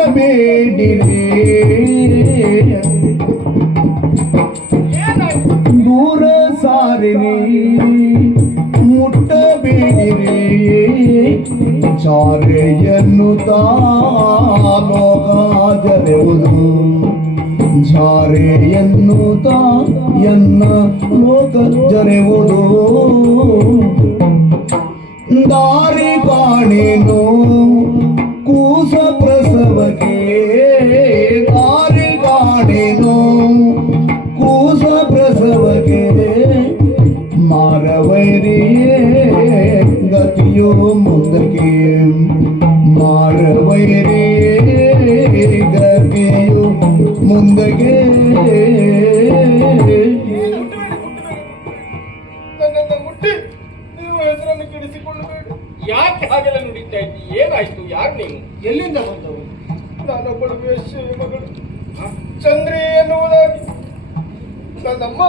ಮುಟ್ಟಬೇಡಿರಿ ದೂರ ಸಾರಿರಿ ಮುಟ್ಟಬೇಡಿರಿ ಚಾರೆಯನ್ನು ಲೋಕ ಜರೆಯುವುದು ಝಾರೆಯನ್ನು ಎನ್ನ ಲೋಕ ಜರೆಯುವುದು ದಾರಿ ಕಾಣೇನು ಕೂಸ ಪ್ರಸವಕ್ಕೆ ದಾರಿ ಕಾಣೇನು ಕೂಸ ಪ್ರಸವಕ್ಕೆ ಮಾರವೈರಿಯೇ ಗತಿಯೋ ಮುಂದಕ್ಕೆ ಮಾರವೈರಿಯೇ ಗತಿಯೋ ಮುಂದಕ್ಕೆ ನನ್ನನ್ನು ಮುಟ್ಟಿ ನೀವು ಹೆಸರನ್ನು ಕೆಡಿಸಿಕೊಳ್ಳಬೇಡಿ. ಯಾಕೆ ಹಾಗೆಲ್ಲ ನುಡಿತಾ ಇದ್ದಿ? ಏನಾಯ್ತು? ಯಾರು ನೀನು? ಎಲ್ಲಿಂದ ಬಂದವು? ನಾನೊಬ್ಬಳು ವೇಶ್ಯೆಯ ಮಗಳು ಚಂದ್ರಿ ಎನ್ನುವುದಾಗಿ ನನ್ನಮ್ಮ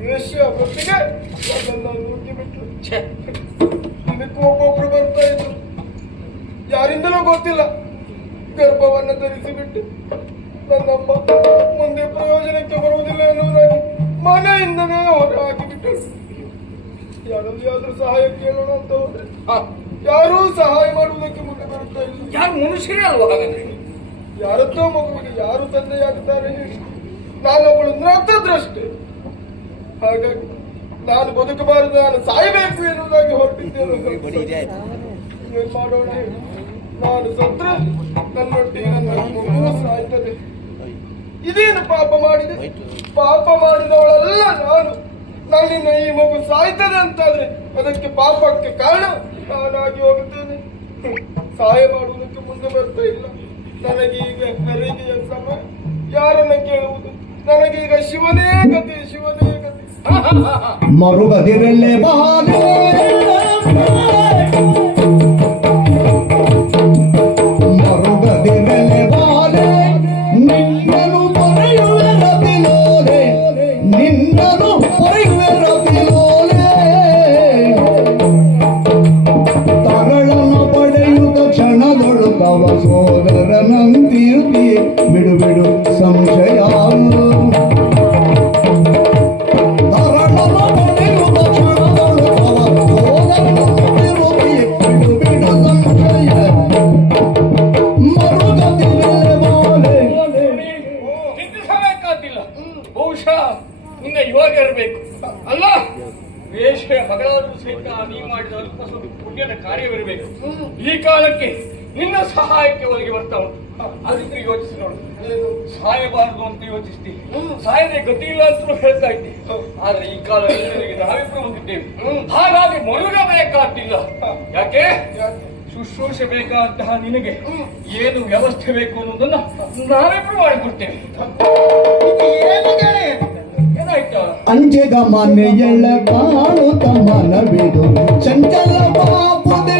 ವೇಶ್ಯ ವೃತ್ತಿಗೆ ನನ್ನನ್ನು ನುಗ್ಗಿ ಬಿಟ್ಲು. ಇದಕ್ಕೂ ಒಬ್ಬೊಬ್ರು ಬರ್ತಾ ಇದ್ರು, ಯಾರಿಂದಲೂ ಗೊತ್ತಿಲ್ಲ. ಗರ್ಭವನ್ನು ಧರಿಸಿಬಿಟ್ಟು ನನ್ನಮ್ಮ ಮುಂದೆ ಪ್ರಯೋಜನಕ್ಕೆ ಬರುವುದಿಲ್ಲ ಎನ್ನುವುದಾಗಿ ಮನೆಯಿಂದನೇ ಹೊರ ಹಾಕಿಬಿಟ್ಟಳು. ಯಾರಾದ್ರೂ ಸಹಾಯ ಕೇಳೋಣ ಅಂತ ಹೋದ್ರೆ ಯಾರೂ ಸಹಾಯ ಮಾಡುವುದಕ್ಕೆ ಮುಂದೆ ಬರುತ್ತಾ ಇಲ್ಲ. ಯಾರು ಮನುಷ್ಯರೇ ಅಲ್ವಾ? ಹಾಗಾದ್ರೆ ಯಾರದ್ದೋ ಮಗುವಿಗೆ ಯಾರು ತಂದೆಯಾಗುತ್ತಾರೆ ಹೇಳಿ? ನಾನೊಬ್ಬಳು ನೃತ್ಯದ್ರಷ್ಟೇ. ಹಾಗಾಗಿ ನಾನು ಬದುಕಬಾರದು, ನಾನು ಸಾಯಬೇಕು ಎನ್ನುವುದಾಗಿ ಹೊರಟಿದ್ದೇನೆ. ಏನ್ ಮಾಡೋಣ ಹೇಳಿ? ನಾನು ಸತ್ರೆ ನನ್ನೊಟ್ಟಿಗೆ ನನ್ನ ಮಗುವು ಸಾಯ್ತದೆ. ಇದೇನು ಪಾಪ ಮಾಡಿದೆ? ಪಾಪ ಮಾಡಿದವಳಲ್ಲ ನಾನು. ನನ್ನಿಂದ ಈ ಮಗು ಸಾಯ್ತದೆ ಅಂತಾದ್ರೆ ಅದಕ್ಕೆ ಪಾಪಕ್ಕೆ ಕಾರಣ ನಾನಾಗಿ ಹೋಗುತ್ತೇನೆ. ಸಹಾಯ ಮಾಡುವುದಕ್ಕೆ ಮುಂದೆ ಬರ್ತಾ ಇಲ್ಲ. ನನಗೀಗ ಹೆರಿಗೆಯ ಸಮಯ, ಯಾರನ್ನ ಕೇಳುವುದು? ನನಗೀಗ ಶಿವನೇ ಗತಿ, ಶಿವನೇ ಗತಿ. ಮರುಗದಿರಲ್ಲೇ ಬಾಲೆ ಮರುಗದಿರಲ್ಲೇ ಬಾಲೆ ನಿನ್ನನು ಪೊರೆಯುವೆ ರತಿಲೋಲೆ ನಿನ್ನನು ಪೊರೆಯುವೆ ರತಿಲೋಲೆ ತರಳನ ಪಡೆಯುತ್ತ ಕ್ಷಣದೊಳು ತವ ಸೋದರನಂತಿರುತ್ತಿ ಬಿಡು ಬಿಡು ಸಂಶಯ ನಿನ್ನ ಇವಾಗ ಇರಬೇಕು ಅಲ್ಲ. ವೇಷ ಮಗಳಾದರೂ ಸಹಿತ ನೀವು ಮಾಡಿದ ಅಲ್ಪ ಸ್ವಲ್ಪ ಪುಣ್ಯದ ಕಾರ್ಯವಿರಬೇಕು. ಈ ಕಾಲಕ್ಕೆ ನಿನ್ನ ಸಹಾಯಕ್ಕೆ ಒಳಗೆ ಬರ್ತಾ ಉಂಟು. ಅದಕ್ಕೆ ಯೋಚಿಸಿ ನೋಡು. ಸಾಯಬಾರದು ಅಂತ ಯೋಚಿಸ್ತಿ, ಸಾಯದೆ ಗತಿ ಇಲ್ಲ ಅಂತ ಹೇಳ್ತಾ ಇದ್ದಿ. ಆದ್ರೆ ಈ ಕಾಲ ನಾವಿಬ್ರು ಹೋಗಿದ್ದೇವೆ. ಹಾಗಾಗಿ ಮೊಳಗಬೇಕಾಗ್ತಿಲ್ಲ. ಯಾಕೆ? ಶುಶ್ರೂಷೆ ಬೇಕಾದಂತಹ ನಿನಗೆ ಏನು ವ್ಯವಸ್ಥೆ ಬೇಕು ಅನ್ನೋದನ್ನ ನಾವಿಬ್ರು ಮಾಡಿಕೊಡ್ತೇವೆ. ಏನಾಯ್ತಾ? ಅಂಜೆಗ ಮನೆಯಲ್ಲ ಕಾಣುತ್ತ ಮನವಿದು ಚಂಚಲ ಬಾಪುದೆ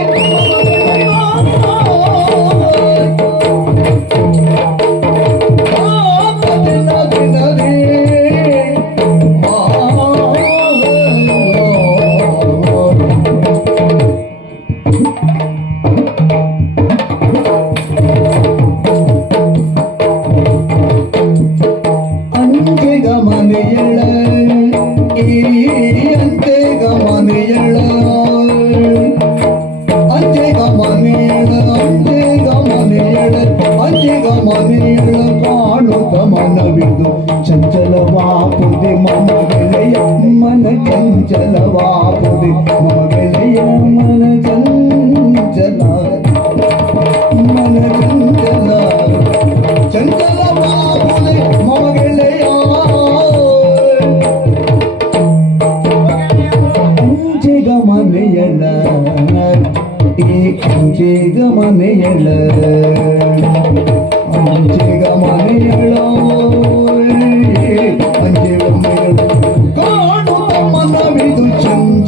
ಕಾಣುತ್ತ ಮನವಿದು ಚಂಚಲವಾಪುದೆ ಮಮ ಗೆಳೆಯ ಮನ ಚಂಚಲವಾಪುದೆ ಮಮ ಗೆಳೆಯ ಮನ ಚಂಚಲ ಮನ ಚಂಚಲ ಚಂಚಲವಾಪುದೆ ಮಮ ಗೆಳೆಯ ಅಂಜೆಗ ಮನೆಯಳ ಈ ಅಂಜೆಗ ಮನೆಯಳ ಅಂಜೆಗ ಮನೆಯಳ ಅಂಜೆಗ ಮನೆಯಳ ಕಾಣುತ್ತ ಮನವಿದು ಚಂದ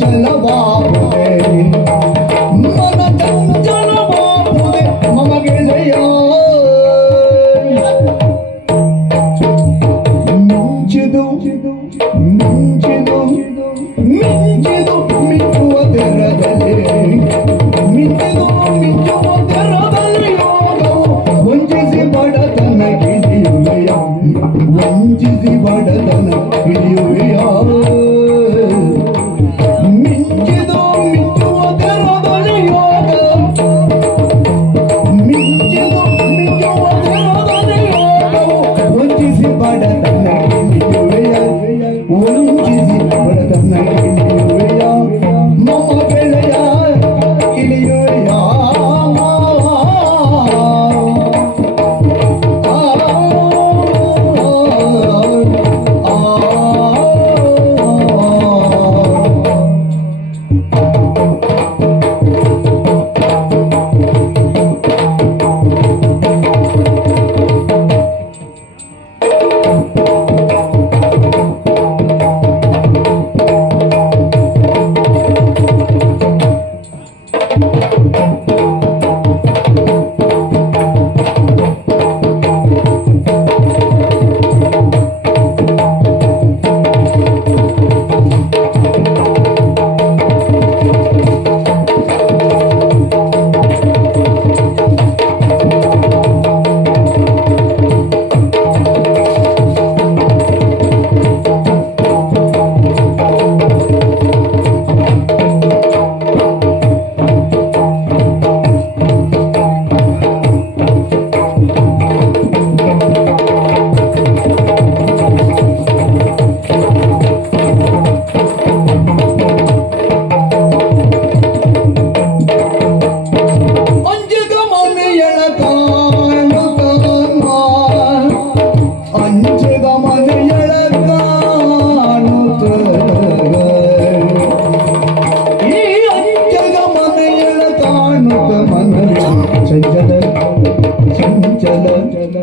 ಚಂಚಲ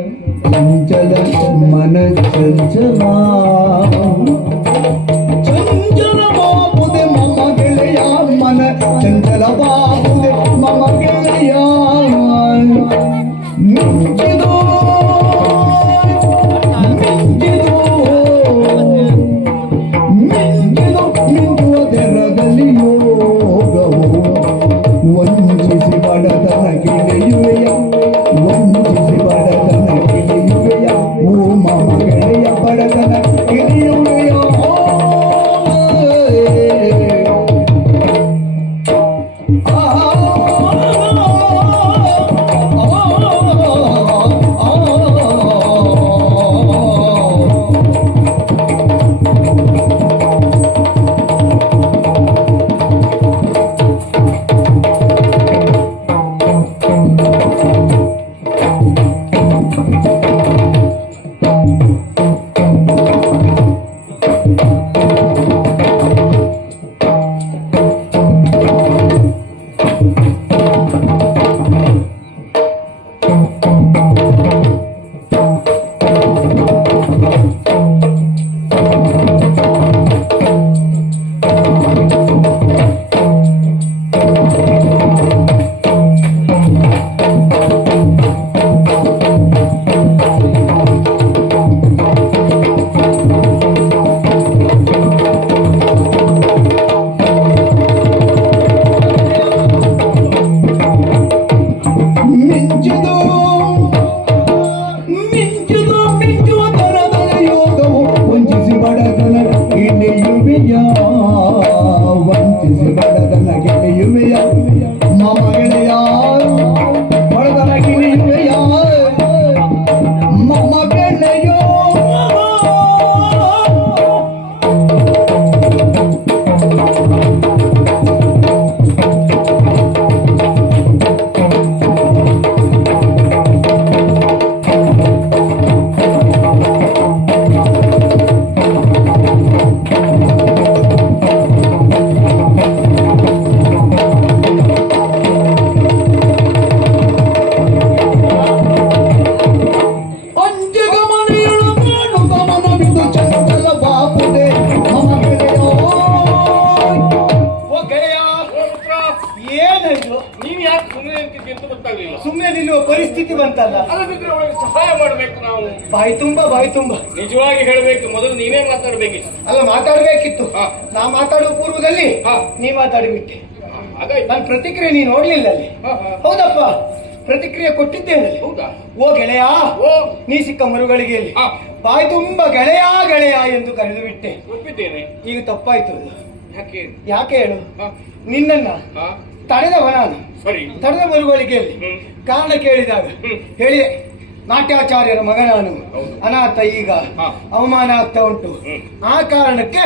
ಚಂಚಲ ಮನ ಚಂಚಲ ಚಂಚಲವಾಗುದೆ ಮಮ ಗೆಳೆಯ ಮನ ಚಂಚಲವಾಗುದೆ ಮಮ ಗೆಳೆಯ ಮಿಂಚಿದು ಮಿಂಚಿದು ಮಿಂಚಿದು ಮಿಂಚುವ ತೆರದಲ್ಲಿ ಯೋಗವು ವಂಚಿಸಿ ಬಡತನ ಗಿಳಿಯುವೆಯ ವಂಚಿಸಿ ಬಡತನ ಗಿಳಿಯುವೆಯ ಓ ಮಮ ಗೆಳೆಯ ಬಡತನ ಗಿಳಿಯುವೆಯ ಮಿಂಚುದು ಮಿಂಚುದು ಮಿಂಚುವ ತರದರ ಯೋಗವು ವಂಚಿಸಿ ಬಡತನ ಗಿಳಿಯುವೆಯ ವಂಚಿಸಿ ಬಡತನ ಗಿಳಿಯುವೆಯ ಮಮ ಗೆಳೆಯ ಬಡತನ ಗಿಳಿಯುವೆಯ ಮಮ ಗೆಳೆಯೋ ನೀನ್ ಯಾಕೆ ಸುಮ್ಮನೆ ನಿಂತಿದ್ದಿ ಅಂತ ಗೊತ್ತಾಗ್ಲಿಲ್ಲ. ಸುಮ್ಮನೆ ನಿಲ್ಲುವ ಪರಿಸ್ಥಿತಿ ಬಂತಲ್ಲ, ಅಲ್ಲದಿದ್ರೆ ಅವಳಿಗೆ ಸಹಾಯ ಮಾಡ್ಬೇಕು ನಾವು. ಬಾಯಿ ತುಂಬ ನಿಜವಾಗಿ ಹೇಳ್ಬೇಕು, ಮೊದಲು ನೀನೇ ಮಾತಾಡ್ಬೇಕಿತ್ತು. ಅಲ್ಲ ಮಾತಾಡ್ಬೇಕಿತ್ತು. ಹಾ. ನಾ ಮಾತಾಡುವ ಪೂರ್ವದಲ್ಲಿ ಹಾ. ನೀ ಮಾತಾಡಿಬಿಟ್ಟೆ. ಹಾಗಾಯ್ತು. ನನ್ನ ಪ್ರತಿಕ್ರಿಯೆ ನೀ ನೋಡ್ಲಿಲ್ಲ ಅಲ್ಲಿ. ಹೌದಪ್ಪ, ಪ್ರತಿಕ್ರಿಯೆ ಕೊಟ್ಟಿದ್ದೇನೆ. ಹೌದಾ? ಓ ಗೆಳೆಯ, ಓ ನೀ ಸಿಕ್ಕ ಮರುಗಳಿಗೆಯಲ್ಲಿ ಹಾ. ಬಾಯಿ ತುಂಬ ಗೆಳೆಯ ಗೆಳೆಯ ಎಂದು ಕರೆದು ಬಿಟ್ಟೆ. ಒಪ್ಪಿದ್ದೇನೆ. ಈಗ ತಪ್ಪಾಯ್ತು ಅದು. ಯಾಕೆ? ಯಾಕೆ ಹೇಳು? ಹಾ. ನಿನ್ನನ್ನ ಹಾ. ತಡೆದವ ನಾನು. ಸರಿ. ತಡೆದ ಮರುಗಳಿಗೆಯಲ್ಲಿ ಕಾರಣ ಕೇಳಿದಾಗ ಹೇಳಿದೆ, ನಾಟ್ಯಾಚಾರ್ಯರ ಮಗ ನಾನು, ಹೌದು. ಅನಾಥ, ಈಗ ಹಾ. ಅವಮಾನ ಆಗ್ತಾ ಉಂಟು. ಆ ಕಾರಣಕ್ಕೆ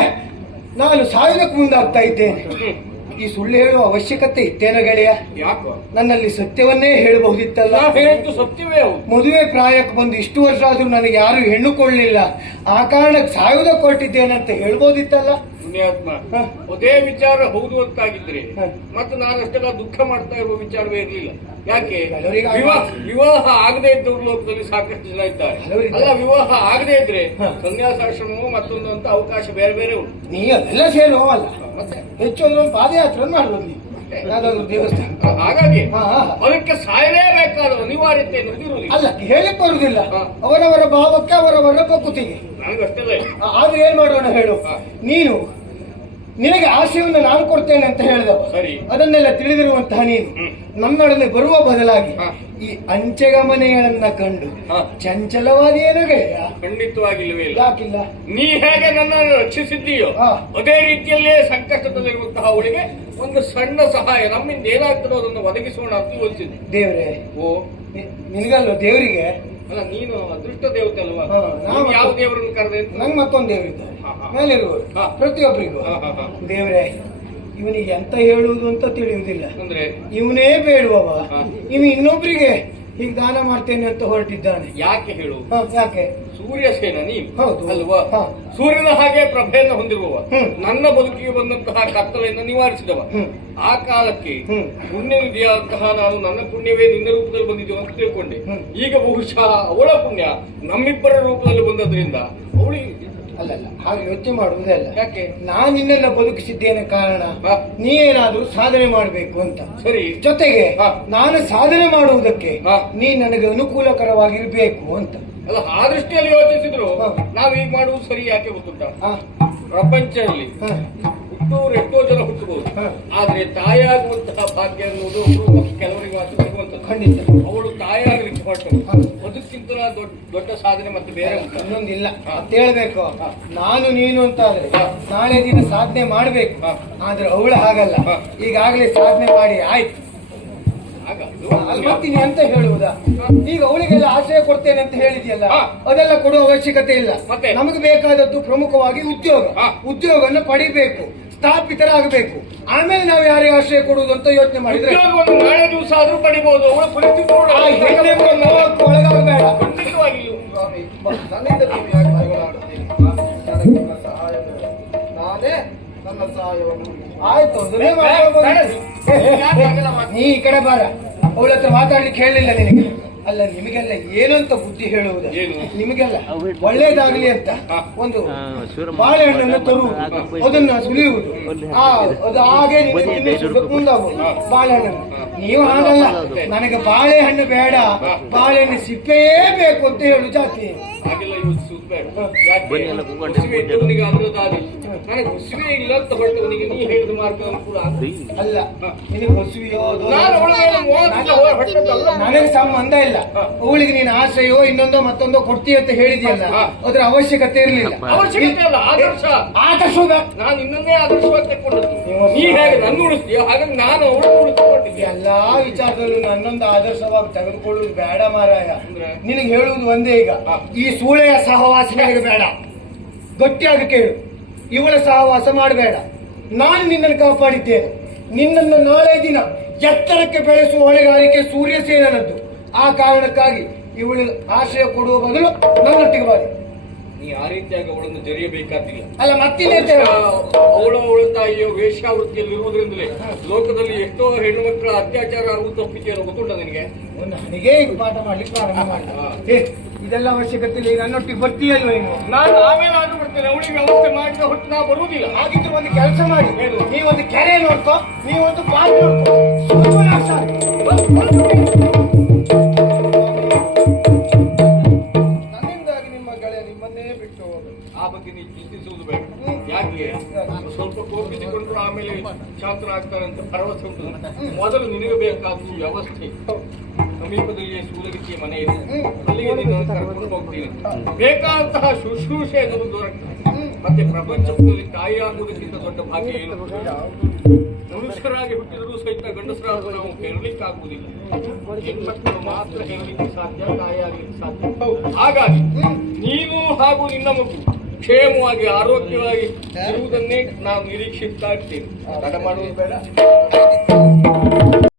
ನಾನು ಸಾಯುವುದಕ್ಕೆ ಮುಂದಾಗ್ತಾ ಇದ್ದೇನೆ. ಈ ಸುಳ್ಳು ಹೇಳುವ ಅವಶ್ಯಕತೆ ಇತ್ತೇನ ಗೆಳೆಯ? ಯಾಕೋ? ನನ್ನಲ್ಲಿ ಸತ್ಯವನ್ನೇ ಹೇಳಬಹುದಿತ್ತಲ್ಲ. ಹೇಳಿದ್ದು ಸತ್ಯವೇ. ಹೌದು. ಮದುವೆ ಪ್ರಾಯಕ್ಕೆ ಬಂದು ಇಷ್ಟು ವರ್ಷ ಆದ್ರೂ ನನಗೆ ಯಾರು ಹೆಣ್ಣು ಕೊಳ್ಳಲಿಲ್ಲ, ಆ ಕಾರಣಕ್ಕೆ ಸಾಯುವುದಕ್ಕೆ ಹೊರಟಿದ್ದೇನೆ ಅಂತ ಹೇಳ್ಬೋದಿತ್ತಲ್ಲ. ಪುಣ್ಯಾತ್ಮ, ಹ. ಅದೇ ವಿಚಾರ ಹೌದು ಅಂತಾಗಿದ್ರೆ ಹ. ಮತ್ತೆ ನಾನು ಅಷ್ಟೆಲ್ಲ ದುಃಖ ಮಾಡ್ತಾ ಇರುವ ವಿಚಾರವೇ ಇರಲಿಲ್ಲ. ಯಾಕೆ? ಕೆಲವರಿಗೆ ವಿವಾಹ ಆಗದೆ ಇದ್ದವ್ರ ಲೋಕದಲ್ಲಿ ಸಾಕಷ್ಟು ಜನ ಇದ್ದಾರೆ. ಕೆಲವರಿಗೆ- ಅಲ್ಲ, ವಿವಾಹ ಆಗದೆ ಇದ್ರೆ ಹ. ಸನ್ಯಾಸಾಶ್ರಮವು ಮತ್ತೊಂದು ಅಂತ ಅವಕಾಶ ಬೇರೆ ಬೇರೆ ಉಂಟು. ನೀ ಅದೆಲ್ಲ ಸೇರುವಲ್ಲ, ಮತ್ತೆ ಹೆಚ್ಚು ಅಂದ್ರೆ ಒಂದು ಪಾದಯಾತ್ರೆ ಮಾಡುವುದು ನೀ ಯಾವ್ದಾದ್ರು ದೇವಸ್ಥಾನ. ಹಾಗಾಗಿ ಹಾ, ಹಾ. ಅದಕ್ಕೆ ಸಾಯಲೇಬೇಕಾದ ಅನಿವಾರ್ಯತೆ ಇರುವುದಿಲ್ಲ. ಅಲ್ಲ, ಹೇಳಿಕ್ ಬರುದಿಲ್ಲ. ಹಾ. ಅವರವರ ಭಾವಕ್ಕೆ ಅವರವರ ಪ್ರಕೃತಿಗೆ. ನನಗಷ್ಟೆಲ್ಲ ಇಲ್ಲ. ಆದ್ರೂ ಏನ್ ಮಾಡೋಣ ಹೇಳು? ಹಾ. ನೀನು ನಿನಗೆ ಆಶಯವನ್ನು ನಾನು ಕೊಡ್ತೇನೆ ಅಂತ ಹೇಳಿದವ, ಸರಿ. ಅದನ್ನೆಲ್ಲ ತಿಳಿದಿರುವಂತಹ ನೀನು ನನ್ನೊಡನೆ ಬರುವ ಬದಲಾಗಿ ಹಾ. ಈ ಅಂಚೆಗಮನೆಗಳನ್ನ ಕಂಡು ಹಾ. ಚಂಚಲವಾದೇನು ಗೆಳೆಯ? ಖಂಡಿತವಾಗಿಲ್ಲವೇ ಇಲ್ಲ. ಯಾಕಿಲ್ಲ? ನೀ ಹೇಗೆ ನನ್ನನ್ನು ರಕ್ಷಿಸಿದ್ದೀಯೋ ಹಾ. ಅದೇ ರೀತಿಯಲ್ಲೇ ಸಂಕಷ್ಟದಲ್ಲಿರುವಂತಹ ಅವಳಿಗೆ ಒಂದು ಸಣ್ಣ ಸಹಾಯ, ನಮ್ಮಿಂದ ಏನಾಗ್ತದೋ ಅದನ್ನು ಒದಗಿಸೋಣ ಅಂತ ಯೋಚಿಸಿದೆ. ದೇವ್ರೆ, ಓ, ನಿನಗಲ್ವ ದೇವರಿಗೆ? ಅಲ್ಲ, ನೀನು ಅದೃಷ್ಟ ದೇವತೆ ಅಲ್ವಾ? ಹಾ, ನೀನು ಯಾವ ದೇವರನ್ನು ಕರೆದೆ ಅಂತ? ನಂಗೆ ಮತ್ತೊಂದು ದೇವರಿದ್ದಾರೆ ಹಾ, ಹಾ. ಮೇಲಿರುವರು ಹಾ. ಪ್ರತಿಯೊಬ್ಬರಿಗೂ. ಹಾ, ಹಾ, ಹಾ. ದೇವ್ರೆ, ಇವನಿಗೆ ಎಂತ ಹೇಳುವುದು ಅಂತ ತಿಳಿಯುವುದಿಲ್ಲ. ಅಂದ್ರೆ ಇವನೇ ಬೇಡುವವ, ಹಾ. ಇವ ಇನ್ನೊಬ್ರಿಗೆ ಹೀಗೆ ದಾನ ಮಾಡ್ತೇನೆ ಅಂತ ಹೊರಟಿದ್ದಾನೆ. ಯಾಕೆ ಹೇಳು? ಯಾಕೆ? ಸೂರ್ಯಸೇನ ನೀನು ಹೌದು. ಅಲ್ವಾ? ಹ. ಸೂರ್ಯನ ಹಾಗೆ ಪ್ರಭೆಯನ್ನು ಹೊಂದಿರುವವ, ಹ್ಮ್. ನನ್ನ ಬದುಕಿಗೆ ಬಂದಂತಹ ಕತ್ತಲೆಯನ್ನು ನಿವಾರಿಸಿದವ. ಹ್ಮ್. ಆ ಕಾಲಕ್ಕೆ ಹ್ಮ್. ಪುಣ್ಯ ನಿಧಿಯಾದಂತಹ ನಾನು ನನ್ನ ಪುಣ್ಯವೇ ನಿನ್ನ ರೂಪದಲ್ಲಿ ಬಂದಿದ್ದೇವೆ ಅಂತ ತಿಳ್ಕೊಂಡೆ. ಹ್ಮ್. ಈಗ ಬಹುಶಃ ಅವಳ ಪುಣ್ಯ ನಮ್ಮಿಬ್ಬರ ರೂಪದಲ್ಲಿ ಬಂದದ್ರಿಂದ ಅವಳಿಗೆ ಅಲ್ಲಲ್ಲ, ಹಾಗೆ ಯೋಚನೆ ಮಾಡುವುದೇ ಅಲ್ಲ. ಯಾಕೆ? ನಾನು ನಿನ್ನನ್ನ ಬದುಕಿಸಿದ್ದೇನೆ ಕಾರಣ ಹ. ನೀ ಏನಾದ್ರೂ ಸಾಧನೆ ಮಾಡಬೇಕು ಅಂತ. ಸರಿ. ಜೊತೆಗೆ ಹ. ನಾನು ಸಾಧನೆ ಮಾಡುವುದಕ್ಕೆ ಹ. ನೀ ನನಗೆ ಅನುಕೂಲಕರವಾಗಿರ್ಬೇಕು ಅಂತ. ಅಲ್ಲ, ಆ ದೃಷ್ಟಿಯಲ್ಲಿ ಯೋಚಿಸಿದ್ರು ಹ. ನಾವು ಈಗ ಮಾಡುವುದು ಸರಿ. ಯಾಕೆ ಗೊತ್ತುಂಟ? ಹ. ಪ್ರಪಂಚದಲ್ಲಿ ಹ. ಹುಟ್ಟುವವರು ಎಷ್ಟೋ ಜನ ಹುಟ್ಟಬಹುದು, ಹ. ಆದ್ರೆ ತಾಯಾಗುವಂತಹ ಭಾಗ್ಯ ಅನ್ನೋದು ಕೆಲವರಿಗೆ ಮಾತ್ರ ಸಿಗುವಂತದ್ದು. ಖಂಡಿತ. ಅವಳು ತಾಯಾಗಲಿಕ್ಕೆ ಹೊರಟಳು. ಹ. ಅದಕ್ಕಿಂತ ದೊಡ್ಡ ಸಾಧನೆ ಮತ್ತೆ ಬೇರೆ ಉಂಟು. ಇನ್ನೊಂದಿಲ್ಲ ಹ. ಅಂತ ಹೇಳ್ಬೇಕು. ಹ. ನಾನು ನೀನು ಅಂತ ಆದ್ರೆ ಹ. ನಾಳೆ ದಿನ ಸಾಧನೆ ಮಾಡ್ಬೇಕು. ಹ. ಆದ್ರೆ ಅವಳು ಹಾಗಲ್ಲ. ಹ. ಈಗಾಗಲೇ ಸಾಧನೆ ಮಾಡಿ ಆಯ್ತು. ಆಗ ಅದು ಅಲ್ಲಿ ಮತ್ತೀನಿ ಅಂತ ಹೇಳುವುದಾ? ಈಗ ಅವಳಿಗೆಲ್ಲ ಆಶ್ರಯ ಕೊಡ್ತೇನೆ ಅಂತ ಹೇಳಿದ್ಯಲ್ಲ, ಹ. ಅದೆಲ್ಲ ಕೊಡುವ ಅವಶ್ಯಕತೆ ಇಲ್ಲ. ಮತ್ತೆ? ನಮಗೆ ಬೇಕಾದದ್ದು ಪ್ರಮುಖವಾಗಿ ಉದ್ಯೋಗ. ಹ. ಉದ್ಯೋಗವನ್ನು ಪಡಿಬೇಕು, ಸ್ಥಾಪಿತರಾಗಬೇಕು. ಆಮೇಲೆ ನಾವು ಯಾರಿಗೆ ಆಶ್ರಯ ಕೊಡುವುದು ಅಂತ ಯೋಚನೆ ಮಾಡಿದ್ರೆ ಉದ್ಯೋಗವನ್ನು ನಾಳೆ ದಿವಸ ಆದ್ರೂ ಪಡಿಬಹುದು. ಅವಳ ಪರಿಸ್ಥಿತಿ ನೋಡು. ಆ ಹೆಣ್ಣೆ ನೋವಕ್ಕೆ ಒಳಗಾಗಬೇಡ. ಖಂಡಿತವಾಗಿಯೂ. ನನ್ನಿಂದ ನೀವು ಯಾಕೆ ಜಗಳಾಡುತ್ತೀರಿ? ನನಗೆ ನಿಮ್ಮ ಸಹಾಯ ಬೇಕು. ನಾನೇ ನನ್ನ ಸಹಾಯವನ್ನು ಆಯ್ತು, ಅದನ್ನೇ ಮಾಡ್ಕೊಳ್ಬೋದು. ನೀ ಈ ಕಡೆ ಬಾರ. ಅವಳ ಹತ್ರ ಮಾತಾಡ್ಲಿಕ್ಕೆ ಹೇಳಿಲ್ಲ ನಿನಗೆ. ಅಲ್ಲ, ನಿಮಗೆಲ್ಲ ಏನು ಅಂತ ಬುದ್ಧಿ ಹೇಳುವುದು? ಏನು? ನಿಮಗೆಲ್ಲ ಒಳ್ಳೇದಾಗ್ಲಿ ಅಂತ ಹ. ಒಂದು ಬಾಳೆಹಣ್ಣನ್ನು ತರುವುದು, ಅದನ್ನ ಸುಲಿಯುವುದು, ಅದು ಹಾಗೆ ತಿನ್ನಿಸುವುದಕ್ಕೆ ಮುಂದಾಗುವುದು ಬಾಳೆಹಣ್ಣನ್ನು. ನೀವು ಹಾಗಲ್ಲ, ನನಗೆ ಬಾಳೆಹಣ್ಣು ಬೇಡ, ಬಾಳೆಹಣ್ಣು ಸಿಪ್ಪೆಯೇ ಬೇಕು ಅಂತ ಹೇಳು ಜಾತಿ. ಹಾಗೆಲ್ಲ ಯೋಚಿಸುವುದು ಬೇಡ. ಯಾಕೆ? ಹುಸಿವೆ ಇದ್ದವನಿಗೆ ಅದರದ್ದಾಗಿ, ನನಗೆ ಹುಸಿವೆ ಇಲ್ಲ ಅಂತ ಹೊರಟವನಿಗೆ ನೀ ಹೇಳಿದ ಮಾರ್ಗ ಅನುಕೂಲ ಆಗ್ತದೆ. ಅಲ್ಲ, ನಿನಗೆ ಹೊಸುವಿಯೋ ನಾನು ಅವಳ ಮೇಲೆ ಮೋಹದಿಂದ ಹೊರಟದ್ದಲ್ಲ. ನನಗೆ ಸಂಬಂಧ ಇಲ್ಲ. ಅವಳಿಗೆ ನೀನು ಆಶ್ರಯವೋ ಇನ್ನೊಂದೋ ಮತ್ತೊಂದೋ ಕೊಡ್ತೀಯ ಅಂತ ಹೇಳಿದ್ಯಲ್ಲ, ಅದ್ರ ಅವಶ್ಯಕತೆ ಇರಲಿಲ್ಲ. ಅವಶ್ಯಕತೆ ಅಲ್ಲ, ಆದರ್ಶ. ಆದರ್ಶ ನಾನು ಇನ್ನೊಂದೇ ಆದರ್ಶವಾಗಿ ತೆಕ್ಕೊಂಡದ್ದು. ನೀ ಹೇಗೆ ನನ್ನ ಉಳಿಸ್ತೀಯೋ ಹಾಗಾಗಿ ನಾನು ಅವಳು ಉಳಿಸಿಕೊಂಡಿದ್ದೆ. ಎಲ್ಲಾ ವಿಚಾರದಲ್ಲೂ ನನ್ನೊಂದು ಆದರ್ಶವಾಗಿ ತೆಗೆದುಕೊಳ್ಳುವುದು ಬೇಡ ಮಾರಾಯ. ಅಂದ್ರೆ? ನಿನಗೆ ಹೇಳುವುದು ಒಂದೇ, ಈಗ ಈ ಸೂಳೆಯ ಸಹವಾಸ ನನಗೆ ಬೇಡ. ಗಟ್ಟಿಯಾಗಿ ಕೇಳು, ಇವಳ ಸಹವಾಸ ಮಾಡಬೇಡ. ನಾನು ನಿನ್ನನ್ನು ಕಾಪಾಡಿದ್ದೇನೆ. ನಿನ್ನನ್ನು ನಾಳೆ ದಿನ ಎತ್ತರಕ್ಕೆ ಬೆಳೆಸುವ ಹೊಣೆಗಾರಿಕೆ ಸೂರ್ಯಸೇನನದ್ದು. ಆ ಕಾರಣಕ್ಕಾಗಿ ಇವಳು ಆಶ್ರಯ ಕೊಡುವ ಬದಲು ನನ್ನೊಟ್ಟಿಗೆ ಬಾರಿ. ನೀ ಆ ರೀತಿಯಾಗಿ ಅವಳನ್ನು ಜರಿಯಬೇಕಾಗಿಲ್ಲ. ಅಲ್ಲ, ಮತ್ತಿನ್ನೇ ಅಂತ ಹೇಳು. ಅವಳ ತಾಯಿಯ ವೇಶ್ಯಾವೃತ್ತಿಯಲ್ಲಿ ಇರುವುದರಿಂದಲೇ ಲೋಕದಲ್ಲಿ ಎಷ್ಟೋ ಹೆಣ್ಣು ಮಕ್ಕಳ ಅತ್ಯಾಚಾರ ಆಗುವುದು ತಪ್ಪಿದೆಯೋ ಗೊತ್ತುಂಟ ನಿನಗೆ? ನನಗೆ ಈಗ ಪಾಠ ಮಾಡ್ಲಿಕ್ಕೆ ಪ್ರಾರಂಭ ಮಾಡಿ. ಇದೆಲ್ಲ ಅವಶ್ಯಕತೆ ಇಲ್ಲ. ಈಗ ನನ್ನೊಟ್ಟಿಗೆ ಬರ್ತೀಯಲ್ವ ನೀನು? ನಾನು ಆಮೇಲೆ ಆದ್ರೂ ಬರ್ತೇನೆ. ಅವಳಿಗೆ ವ್ಯವಸ್ಥೆ ಮಾಡಿದ ಹೊಟ್ಟು ನಾ ಬರುವುದಿಲ್ಲ. ಹಾಗಿದ್ರೆ ಒಂದು ಕೆಲಸ ಮಾಡಿ, ನೀವೊಂದು ಕೆರೆ ನೋಡ್ಕೋ, ನೀವೊಂದು ಬಾವಿ ನೋಡ್ಕೋ. ಸೋಮನಾಥ, ನನ್ನಿಂದಾಗಿ ನಿಮ್ಮ ಗೆಳೆಯ ನಿಮ್ಮನ್ನೇ ಬಿಟ್ಟು ಹೋದ. ಆ ಬಗ್ಗೆ ನೀವು ಚಿಂತಿಸುವುದು ಬೇಡ. ಯಾಕೆ? ಸ್ವಲ್ಪ ಕೋಪಿಸಿಕೊಂಡ್ರು ಆಮೇಲೆ ಶಾಂತರ ಆಗ್ತಾರೆ ಅಂತ ಭರವಸೆ ಉಂಟು. ಮೊದಲು ನಿನಗೆ ಬೇಕಾದ ವ್ಯವಸ್ಥೆ. ಸಮೀಪದಲ್ಲಿ ಸೂಲಗಿತ್ತಿಯ ಮನೆ ಇದೆ, ಅಲ್ಲಿಗೆ ನಿನ್ನನ್ನು ಕರ್ಕೊಂಡು ಹೋಗ್ತೀನಿ. ಬೇಕಾದಂತಹ ಶುಶ್ರೂಷೆ ಅನ್ನೋದು ದೊರಕುತ್ತದೆ. ಮತ್ತೆ ಪ್ರಪಂಚದಲ್ಲಿ ತಾಯಿಯಾಗುವುದಕ್ಕಿಂತ ದೊಡ್ಡ ಭಾಗ್ಯ ಏನು? ಮನುಷ್ಯರಾಗಿ ಹುಟ್ಟಿದರೂ ಸಹಿತ ಗಂಡಸರಾದ ನಾವು ಹೇಳಲಿಕ್ಕಾಗುವುದಿಲ್ಲ. ಹೆಣ್ಮಕ್ಕಳು ಮಾತ್ರ ಹೇಳಲಿಕ್ಕೆ ಸಾಧ್ಯ, ತಾಯಿಯಾಗಲಿಕ್ಕೆ ಸಾಧ್ಯ. ಹಾಗಾಗಿ ನೀನು ಹಾಗೂ ನಿನ್ನ ಮಗು ಕ್ಷೇಮವಾಗಿ ಆರೋಗ್ಯವಾಗಿ ಇರುವುದನ್ನೇ ನಾವು ನಿರೀಕ್ಷಿಸ್ತಾ ಇರ್ತೇವೆ. ತಡ ಮಾಡುವುದು ಬೇಡ.